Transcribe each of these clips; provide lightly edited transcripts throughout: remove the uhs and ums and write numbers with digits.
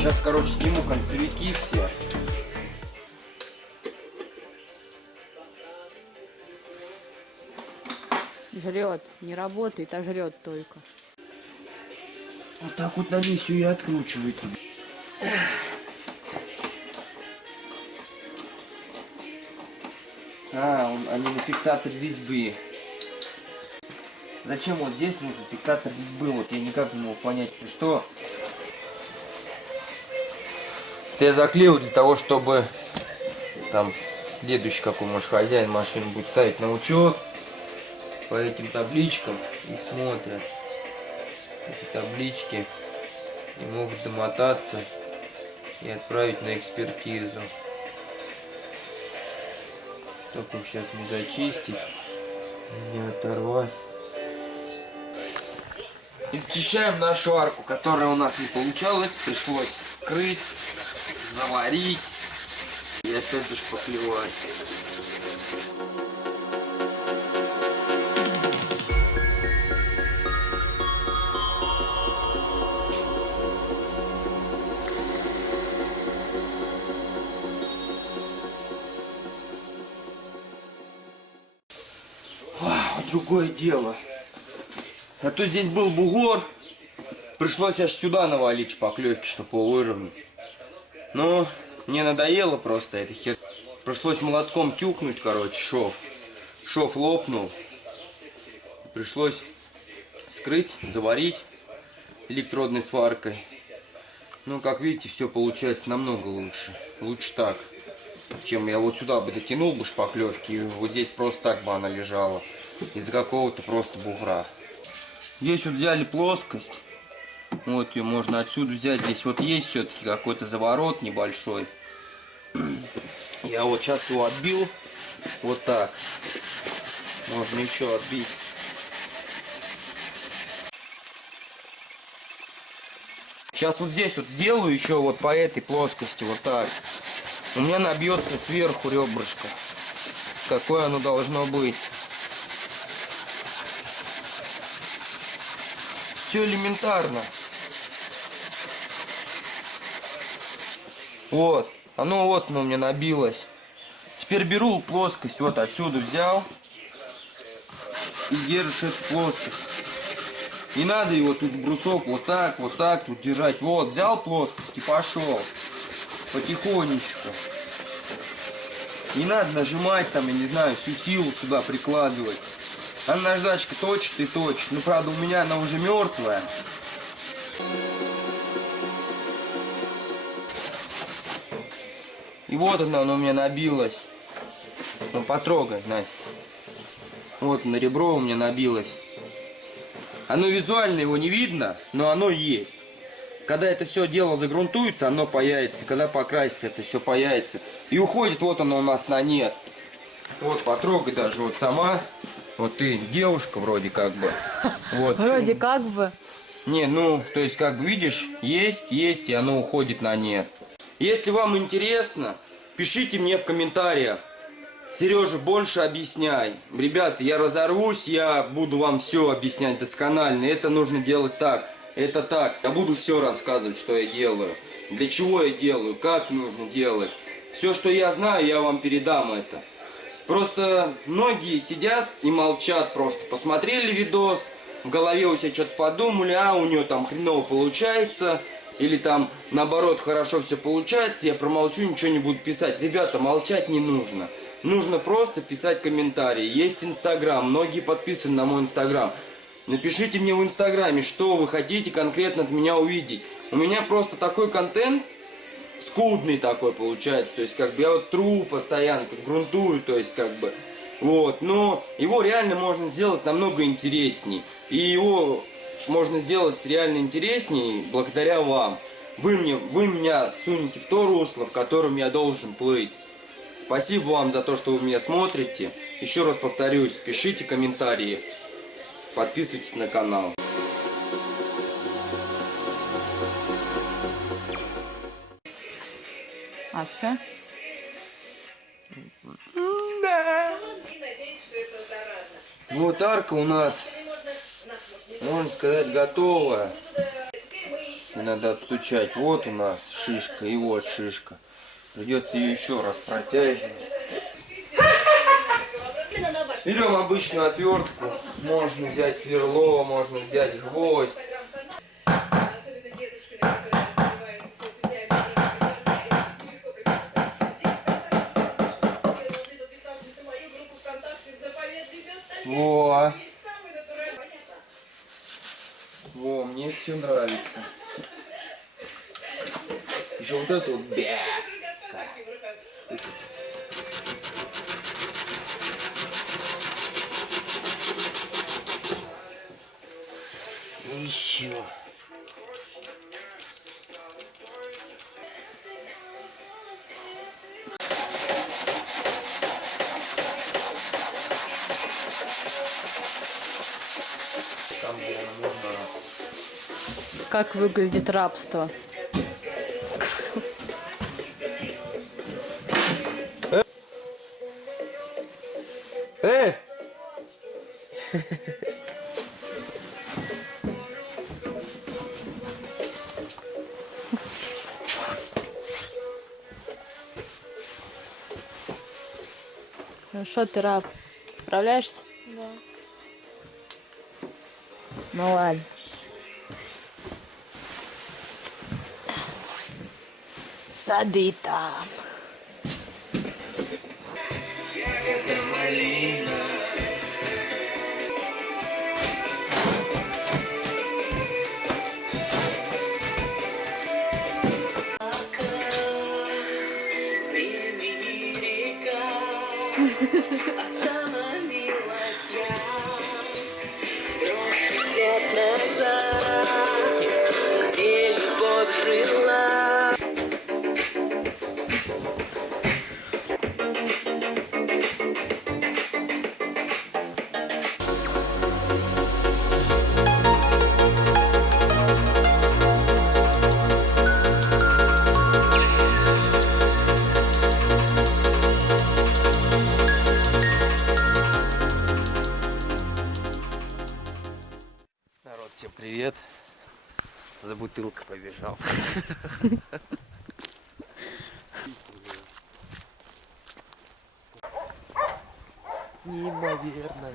Сейчас, короче, сниму концевики все. Жрет, не работает, а жрет только. Вот так вот на ней все и откручивается. Они на фиксаторе резьбы. Зачем вот здесь нужен фиксатор резьбы? Вот я никак не мог понять, что. Это я заклеил для того, чтобы там следующий, какой может хозяин машины будет ставить на учет. По этим табличкам их смотрят. Эти таблички и могут домотаться и отправить на экспертизу. Чтобы их сейчас не зачистить, не оторвать. И счищаем нашу арку, которая у нас не получалась. Пришлось вскрыть, заварить и опять же шпаклевать. Другое дело. А то здесь был бугор. Пришлось аж сюда навалить шпаклевки, чтобы его выровнять. Но мне надоело просто эта хер. Пришлось молотком тюкнуть, короче, шов. Шов лопнул. Пришлось вскрыть, заварить электродной сваркой. Ну, как видите, все получается намного лучше. Лучше так, чем я вот сюда бы дотянул бы шпаклевки. И вот здесь просто так бы она лежала. Из-за какого-то просто бугра. Здесь вот взяли плоскость. Вот ее можно отсюда взять. Здесь вот есть все-таки какой-то заворот небольшой. Я вот сейчас его отбил. Вот так. Можно еще отбить. Сейчас вот здесь вот сделаю еще вот по этой плоскости. Вот так. У меня набьется сверху ребрышко. Какое оно должно быть. Все элементарно. Вот. Оно у меня набилось. Теперь беру плоскость. Вот отсюда взял. И держишь эту плоскость. Не надо его тут брусок вот так тут держать. Вот, взял плоскость и пошел. Потихонечку. Не надо нажимать там, я не знаю, всю силу сюда прикладывать. Она наждачка точит и точит. Ну, правда, у меня она уже мертвая. И вот она у меня набилась. Ну, потрогай, Надь. Вот на ребро у меня набилось. Оно визуально его не видно, но оно есть. Когда это все дело загрунтуется, оно появится. Когда покрасится, это все появится. И уходит вот оно у нас на нет. Вот, потрогай даже вот сама. Вот ты девушка вроде как бы. Вот. Вроде как бы. Не, ну, то есть как бы видишь, есть, и оно уходит на нет. Если вам интересно, пишите мне в комментариях. Сережа, больше объясняй. Ребята, я разорвусь, я буду вам все объяснять досконально. Это нужно делать так, это так. Я буду все рассказывать, что я делаю. Для чего я делаю, как нужно делать. Все, что я знаю, я вам передам это. Просто многие сидят и молчат просто. Посмотрели видос, в голове у себя что-то подумали, у нее там хреново получается. Или там наоборот хорошо все получается, я промолчу, ничего не буду писать. Ребята, молчать не нужно. Нужно просто писать комментарии. Есть Инстаграм, многие подписаны на мой Инстаграм. Напишите мне в Инстаграме, что вы хотите конкретно от меня увидеть. У меня просто такой контент, скудный такой получается. То есть как бы я вот тру постоянно, грунтую, то есть как бы. Вот, но его реально можно сделать намного интересней. И его можно сделать реально интересней благодаря вам. Вы меня сунете в то русло, в котором я должен плыть. Спасибо вам за то, что вы меня смотрите. Еще раз повторюсь, пишите комментарии, подписывайтесь на канал. А все? Да. Вот арка у нас, можно сказать, готовая. Ее надо обстучать. Вот у нас шишка и вот шишка. Придется ее еще раз протягивать. Берем обычную отвертку. Можно взять сверло, можно взять гвоздь. Во, мне все нравится. Еще вот это вот еще. Там, где нужно. Как выглядит рабство? Ну что ты, раб, справляешься? Да. Ну ладно. Сады там. Где любовь жила. Народ, всем привет. За бутылкой побежал. Неимоверно.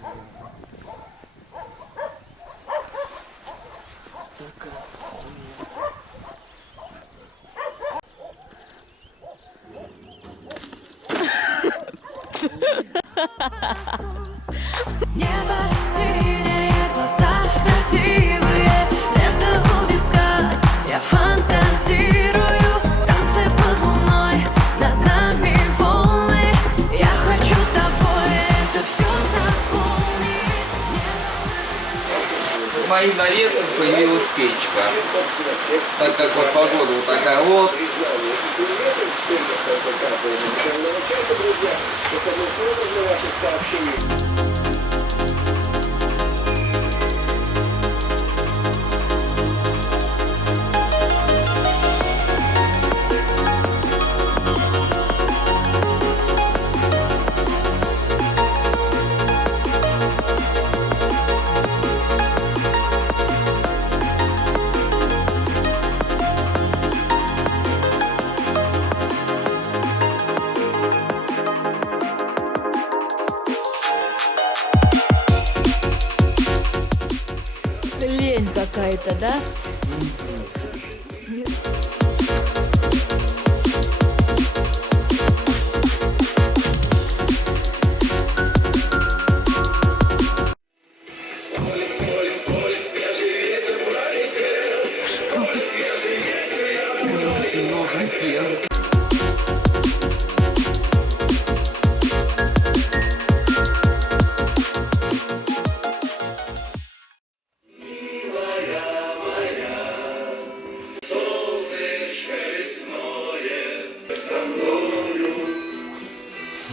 Небо синее, глаза красивые, лето у виска, я фантазирую, танцы под луной, над нами волны, я хочу тобой это все заполнить. Моим навесом появилась печка. Так как вот погода вот такая вот. Лень какая-то, да?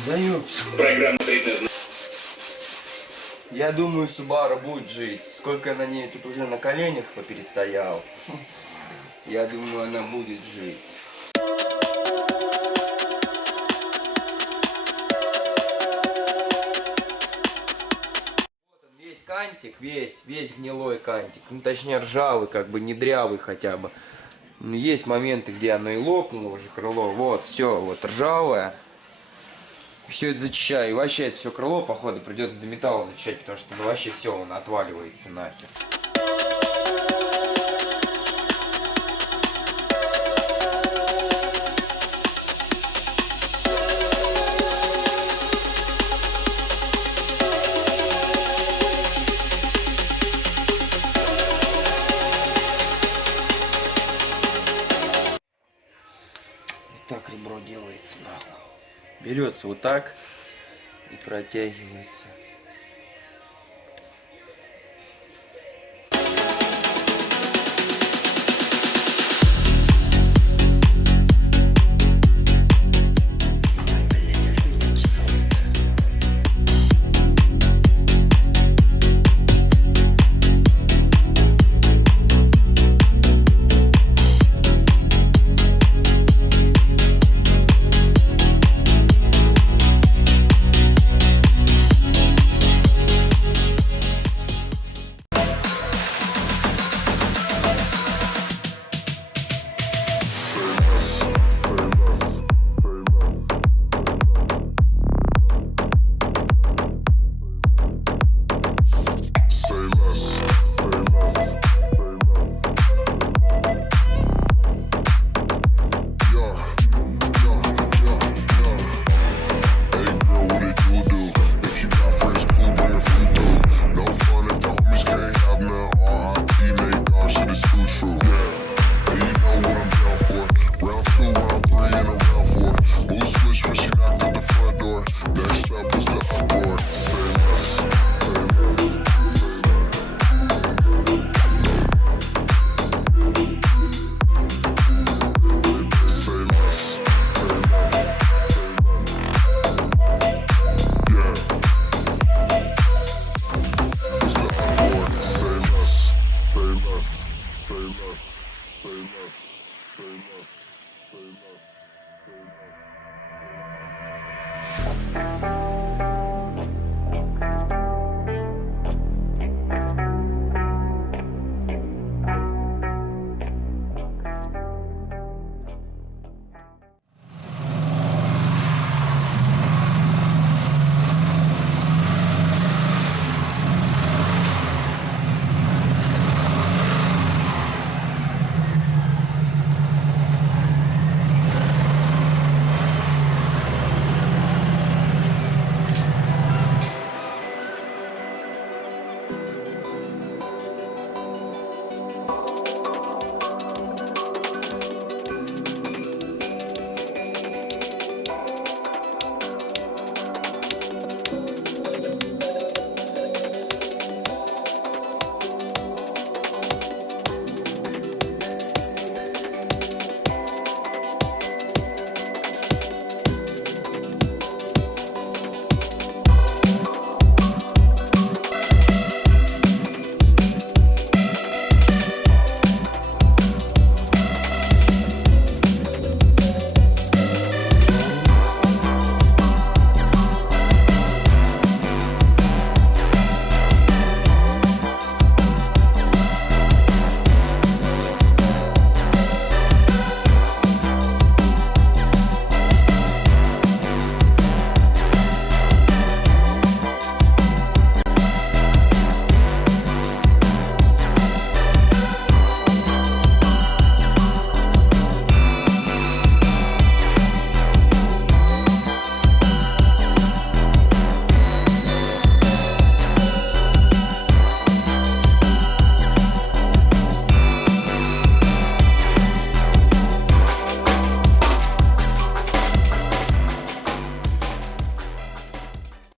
Заебся. Я думаю, Subaru будет жить. Сколько я на ней тут уже на коленях поперестоял. Я думаю, она будет жить. Вот он, весь кантик, весь гнилой кантик. Ну, точнее, ржавый, как бы, не дрявый хотя бы. Есть моменты, где оно и лопнуло уже крыло. Вот, все, вот ржавое. Все это зачищаю. И вообще это все крыло, походу, придется до металла зачищать, потому что ну, вообще все, он отваливается нахер. Так ребро делается нахуй. Берется вот так и протягивается.